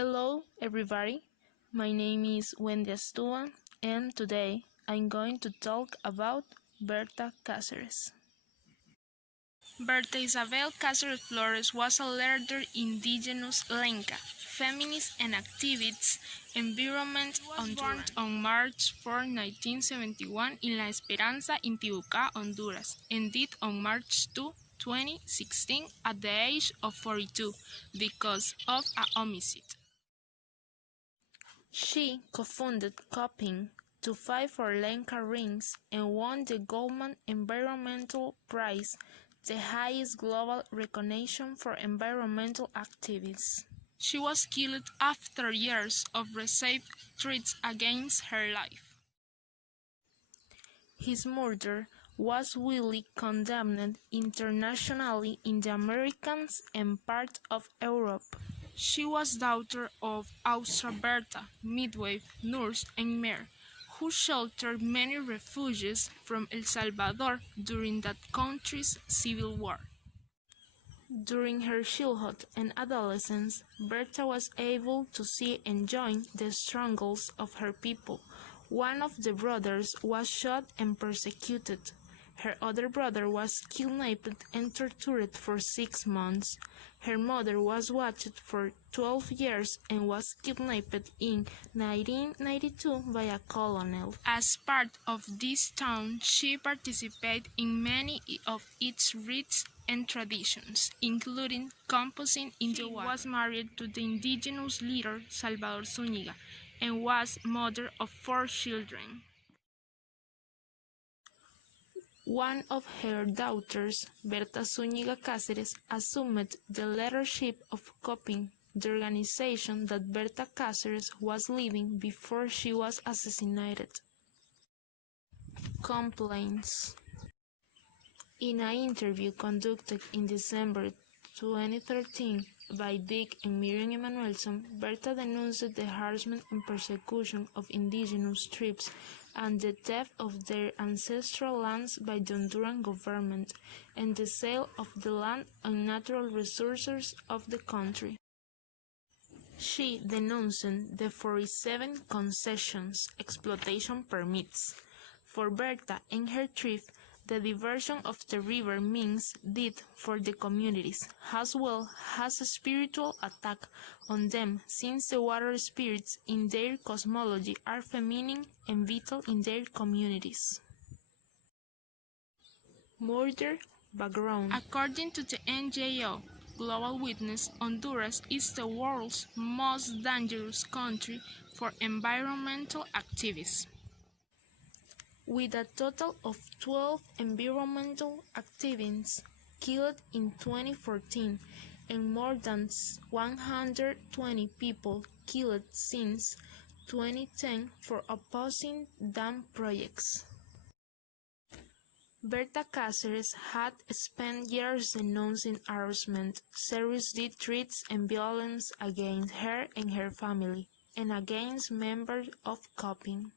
Hello everybody, my name is Wendy Astua and today I'm going to talk about Berta Cáceres. Berta Isabel Cáceres Flores was a leader indigenous Lenca, feminist and activist environment born on March 4, 1971 in La Esperanza in Pibucá, Honduras, and died on March 2, 2016 at the age of 42 because of a homicide. She co-founded Coping to fight for Lenca rings and won the Goldman Environmental Prize, the highest global recognition for environmental activists. She was killed after years of received threats against her life. His murder was widely condemned internationally in the Americas and part of Europe. She was daughter of Austra Berta, midwife, nurse, and mayor, who sheltered many refugees from El Salvador during that country's civil war. During her childhood and adolescence, Berta was able to see and join the struggles of her people. One of the brothers was shot and persecuted. Her other brother was kidnapped and tortured for 6 months. Her mother was watched for 12 years and was kidnapped in 1992 by a colonel. As part of this town, she participated in many of its rites and traditions, including composting in the water. She was married to the indigenous leader Salvador Zúñiga and was mother of 4 children. One of her daughters, Berta Zúñiga Cáceres, assumed the leadership of Coping, the organization that Berta Cáceres was leading before she was assassinated. Complaints. In an interview conducted in December 2013 by Dick and Miriam Emanuelson, Berta denounced the harassment and persecution of indigenous tribes and the theft of their ancestral lands by the Honduran government, and the sale of the land and natural resources of the country. She denounced the 47 concessions exploitation permits. For Berta and her tribe, the diversion of the river means death for the communities, as well as a spiritual attack on them, since the water spirits in their cosmology are feminine and vital in their communities. Murder background. According to the NGO Global Witness, Honduras is the world's most dangerous country for environmental activists, with a total of 12 environmental activists killed in 2014 and more than 120 people killed since 2010 for opposing dam projects. Berta Cáceres had spent years denouncing harassment, serious death threats and violence against her and her family, and against members of Coping.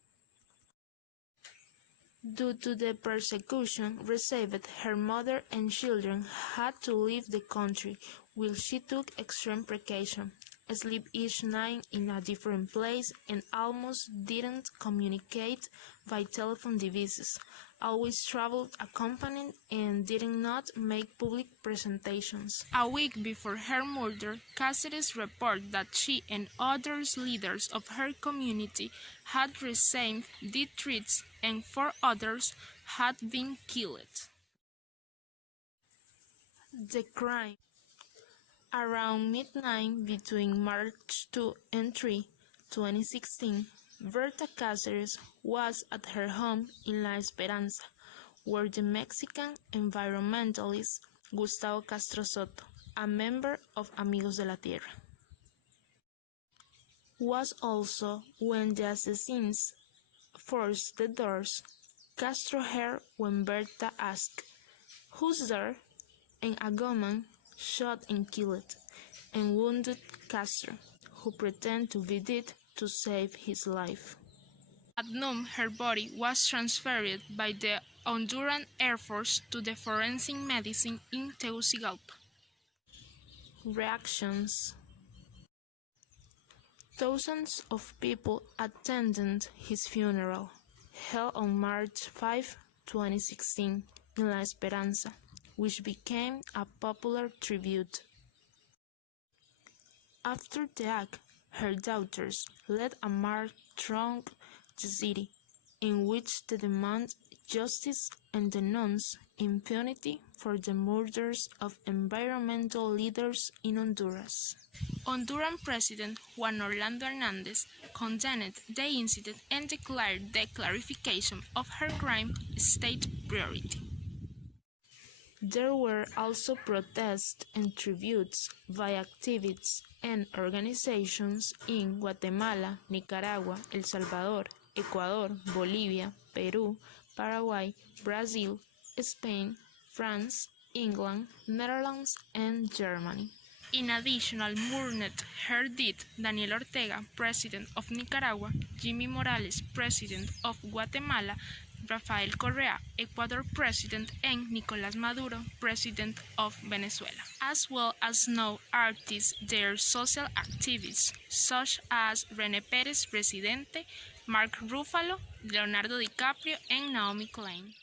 Due to the persecution received, her mother and children had to leave the country, while she took extreme precaution, slept each night in a different place, and almost didn't communicate by telephone devices, always traveled accompanied, and did not make public presentations. A week before her murder, Cáceres reported that she and other leaders of her community had received death threats and 4 others had been killed. The crime. Around midnight between March 2 and 3, 2016, Berta Cáceres was at her home in La Esperanza, where the Mexican environmentalist Gustavo Castro Soto, a member of Amigos de la Tierra, was also when the assassins forced the doors. Castro heard when Berta asked, "Who's there?" and a gunman shot and killed and wounded Castro, who pretended to be dead to save his life. At noon, her body was transferred by the Honduran Air Force to the forensic medicine in Tegucigalpa. Reactions. Thousands of people attended his funeral, held on March 5, 2016, in La Esperanza, which became a popular tribute. After the act, her daughters led a march through the city, in which they demanded justice and denounced impunity for the murders of environmental leaders in Honduras. Honduran President Juan Orlando Hernández condemned the incident and declared the clarification of her crime a state priority. There were also protests and tributes by activists and organizations in Guatemala, Nicaragua, El Salvador, Ecuador, Bolivia, Peru, Paraguay, Brazil, Spain, France, England, Netherlands, and Germany. In addition, mourned her death Daniel Ortega, President of Nicaragua, Jimmy Morales, President of Guatemala, Rafael Correa, Ecuador President, and Nicolás Maduro, President of Venezuela, as well as no artists, their social activists, such as René Pérez Residente, Mark Ruffalo, Leonardo DiCaprio, and Naomi Klein.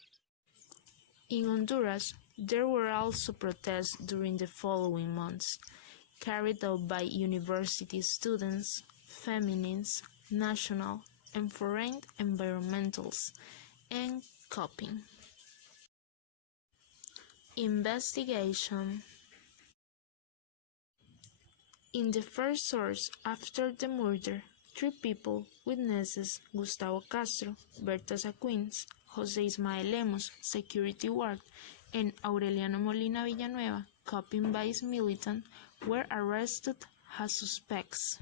In Honduras, there were also protests during the following months, carried out by university students, feminists, national and foreign environmentalists, and copying. Investigation. In the first source after the murder, 3 people, witnesses Gustavo Castro, Berta Queens, José Ismael Lemos, security guard, and Aureliano Molina Villanueva, copying vice militant, were arrested as suspects.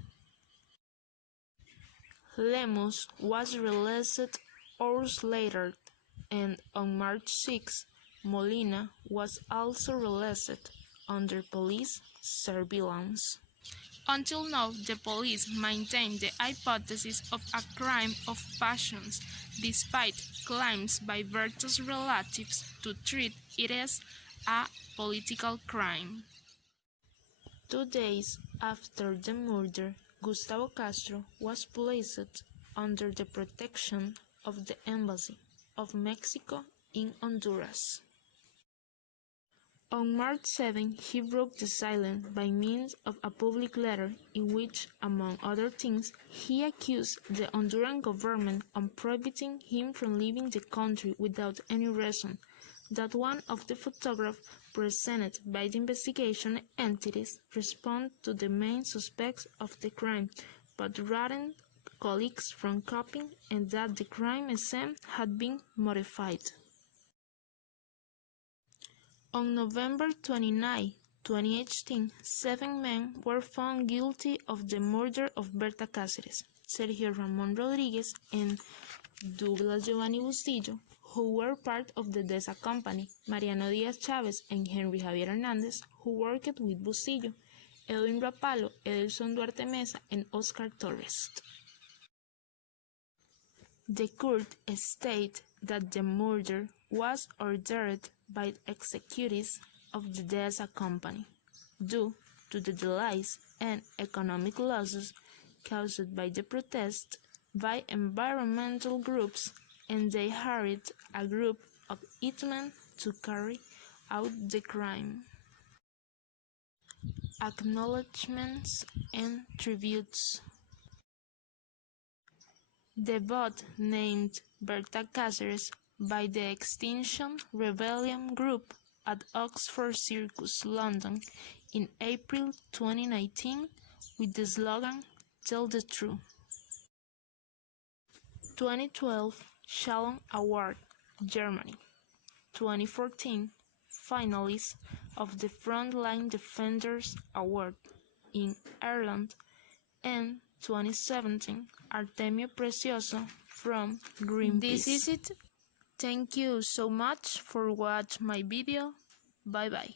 Lemos was released hours later, and on March 6, Molina was also released under police surveillance. Until now, the police maintain the hypothesis of a crime of passion, despite claims by Berta's relatives to treat it as a political crime. 2 days after the murder, Gustavo Castro was placed under the protection of the Embassy of Mexico in Honduras. On March 7, he broke the silence by means of a public letter in which, among other things, he accused the Honduran government of prohibiting him from leaving the country without any reason, that one of the photographs presented by the investigation entities respond to the main suspects of the crime, but rather colleagues from copying, and that the crime scene had been modified. On November 29, 2018, 7 men were found guilty of the murder of Berta Cáceres, Sergio Ramón Rodríguez, and Douglas Giovanni Bustillo, who were part of the DESA company, Mariano Díaz Chávez and Henry Javier Hernández, who worked with Bustillo, Edwin Rapalo, Edelson Duarte Mesa, and Oscar Torres. The court stated that the murder was ordered by executives of the DESA company, due to the delays and economic losses caused by the protests by environmental groups, and they hired a group of hitmen to carry out the crime. Acknowledgements and tributes. The vote named Berta Cáceres by the Extinction Rebellion group at Oxford Circus, London, in April 2019 with the slogan "Tell the Truth." 2012 Shalom Award, Germany. 2014 finalists of the Frontline Defenders Award in Ireland, and 2017 Artemio Precioso from Greenpeace. This is it. Thank you so much for watching my video. Bye bye.